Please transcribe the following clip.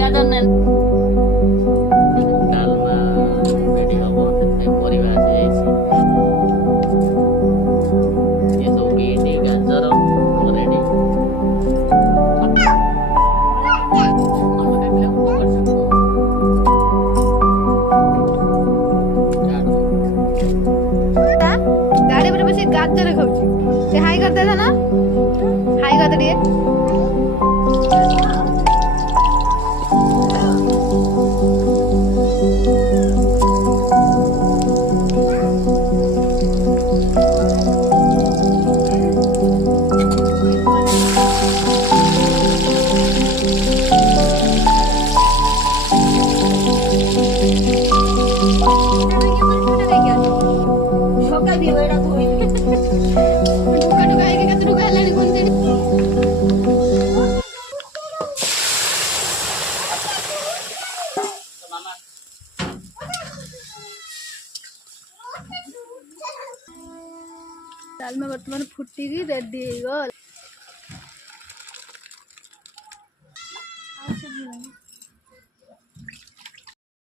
गाजर ने डालमा रेडी हबो से परिवा से ये सब बीटी गाजर रेडी गाड़ी पर बस गाजर खाऊची से हाई कर दे ना हाई कर दे दाल में बर्तमान फुटी रेडी गल।